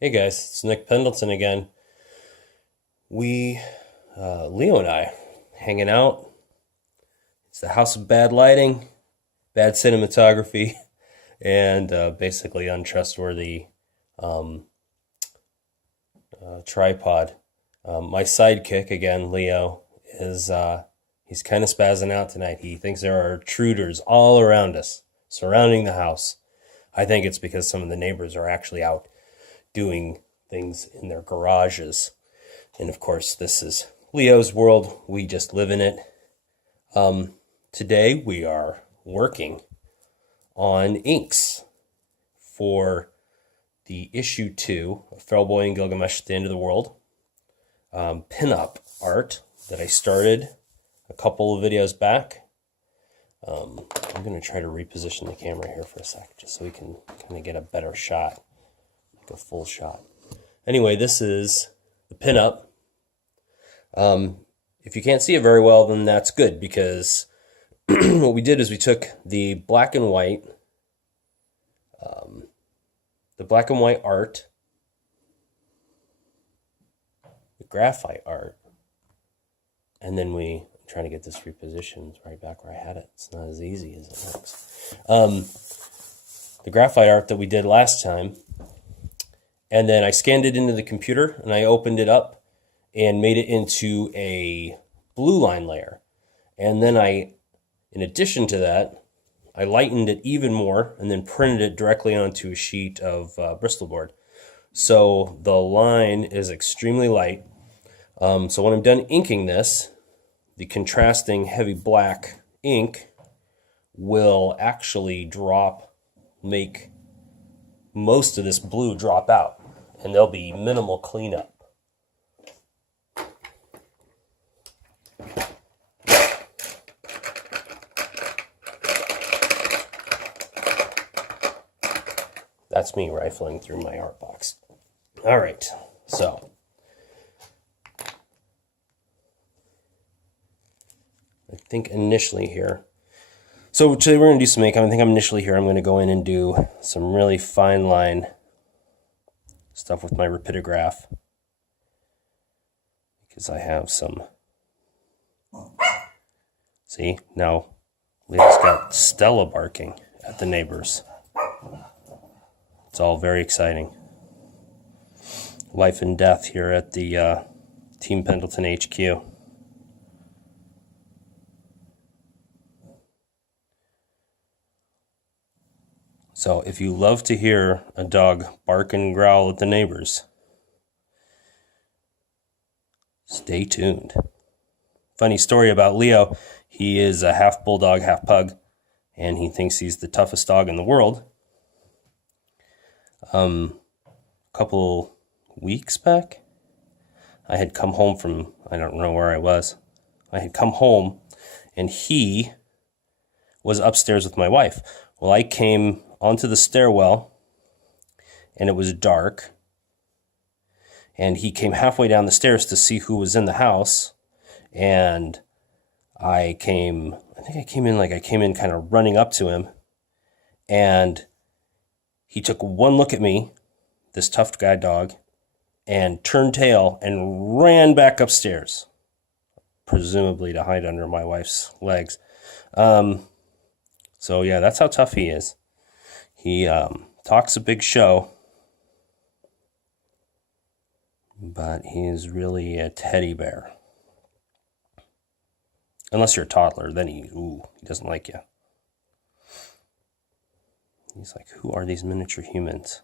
Hey guys, it's Nick Pendleton again. Leo and I, hanging out. It's the house of bad lighting, bad cinematography, and basically untrustworthy um, tripod. My sidekick, again, Leo, is he's kind of spazzing out tonight. He thinks there are intruders all around us, surrounding the house. I think it's because some of the neighbors are actually out doing things in their garages. And of course, this is Leo's world. We just live in it. Today, we are working on inks for the issue 2 of Feral Boy and Gilgamesh at the End of the World. Pinup art that I started a couple of videos back. I'm going to try to reposition the camera here for a sec, just so we can kind of get a better shot, like a full shot. Anyway, this is the pinup. If you can't see it very well, then that's good, because what we did is we took the black and white art, the graphite art, and then I'm trying to get this repositioned right back where I had it. It's not as easy as it looks. The graphite art that we did last time, and then I scanned it into the computer and I opened it up and made it into a blue line layer. And then in addition to that, I lightened it even more and then printed it directly onto a sheet of Bristol board. So the line is extremely light. So when I'm done inking this, the contrasting heavy black ink will actually make most of this blue drop out, and there'll be minimal cleanup. That's me rifling through my art box. All right, so I think initially here. So today we're going to do some ink. I think initially here I'm going to go in and do some really fine line stuff with my rapidograph, because I have some. See, now Leo's got Stella barking at the neighbors. It's all very exciting. Life and death here at the Team Pendleton HQ. So if you love to hear a dog bark and growl at the neighbors, stay tuned. Funny story about Leo. He is a half bulldog, half pug, and he thinks he's the toughest dog in the world. A couple weeks back, I had come home from, I don't know where I was. I had come home, and he was upstairs with my wife. Well, I came onto the stairwell, and it was dark, and he came halfway down the stairs to see who was in the house, and I came in kind of running up to him, and he took one look at me, this tough guy dog, and turned tail and ran back upstairs, presumably to hide under my wife's legs. So yeah, that's how tough he is. He talks a big show, but he is really a teddy bear. Unless you're a toddler, then he doesn't like you. He's like, who are these miniature humans?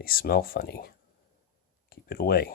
They smell funny. Keep it away.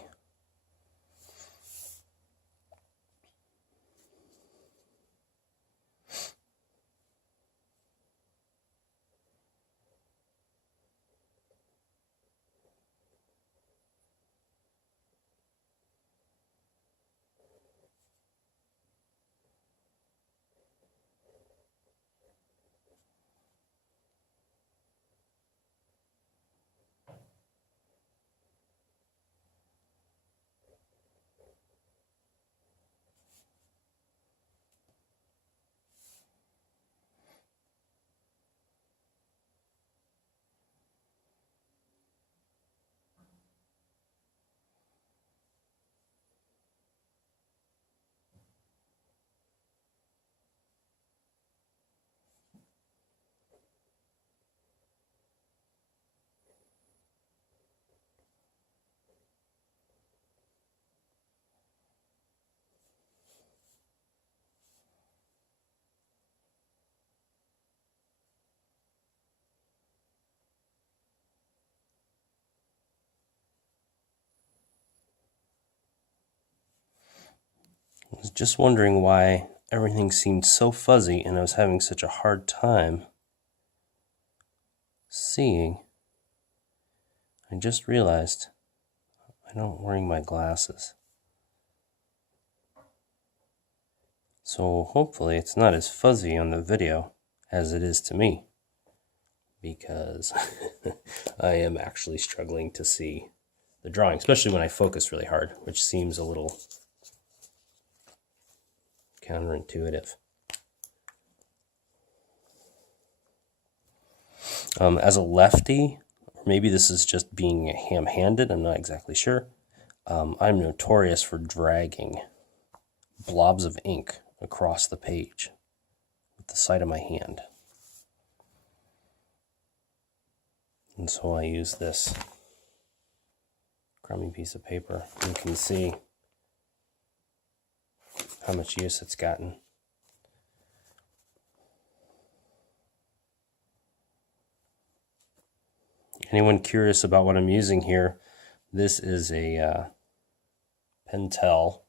was just wondering why everything seemed so fuzzy and I was having such a hard time seeing. I just realized I'm not wearing my glasses. So hopefully it's not as fuzzy on the video as it is to me, because I am actually struggling to see the drawing, especially when I focus really hard, which seems a little counterintuitive. As a lefty, or maybe this is just being ham-handed, I'm not exactly sure, I'm notorious for dragging blobs of ink across the page with the side of my hand. And so I use this crummy piece of paper. You can see how much use it's gotten. Anyone curious about what I'm using here? This is a Pentel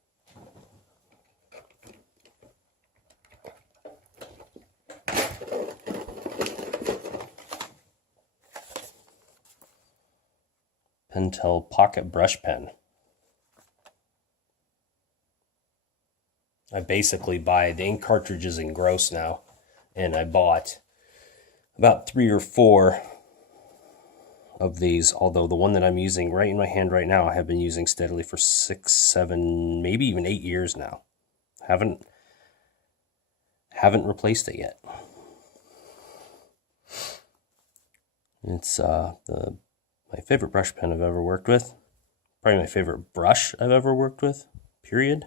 pocket brush pen. I basically buy the ink cartridges in gross now, and I bought about 3 or 4 of these, although the one that I'm using right in my hand right now I have been using steadily for 6, 7, maybe even 8 years now. Haven't replaced it yet. It's my favorite brush pen I've ever worked with. Probably my favorite brush I've ever worked with, period.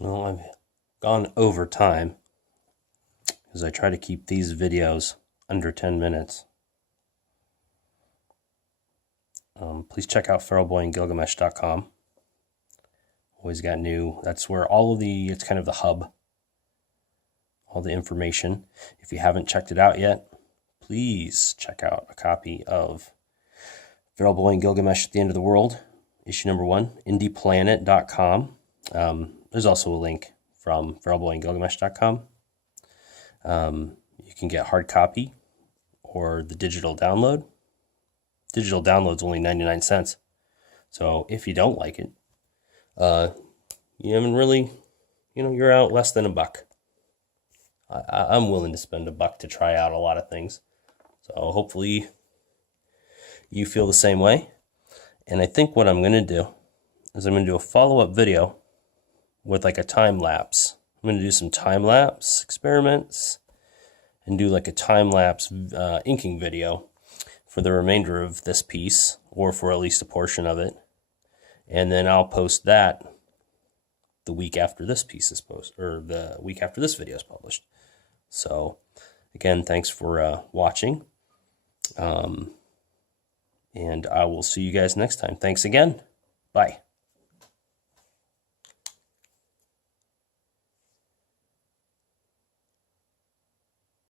Well, I've gone over time because I try to keep these videos under 10 minutes. Please check out feralboyandgilgamesh.com. Always got new. That's where it's kind of the hub, all the information. If you haven't checked it out yet, please check out a copy of Feral Boy and Gilgamesh at the End of the World, issue number 1, indieplanet.com. There's also a link from feralboyandgilgamesh.com. You can get hard copy or the digital download. Digital download's only 99 cents. So if you don't like it, you haven't really, you're out less than $1. I'm willing to spend $1 to try out a lot of things. So hopefully you feel the same way. And I think what I'm going to do is I'm going to do a follow-up video with like a time lapse. I'm going to do some time lapse experiments and do like a time lapse inking video for the remainder of this piece, or for at least a portion of it. And then I'll post that the week after this piece is posted, or the week after this video is published. So again, thanks for watching. And I will see you guys next time. Thanks again. Bye.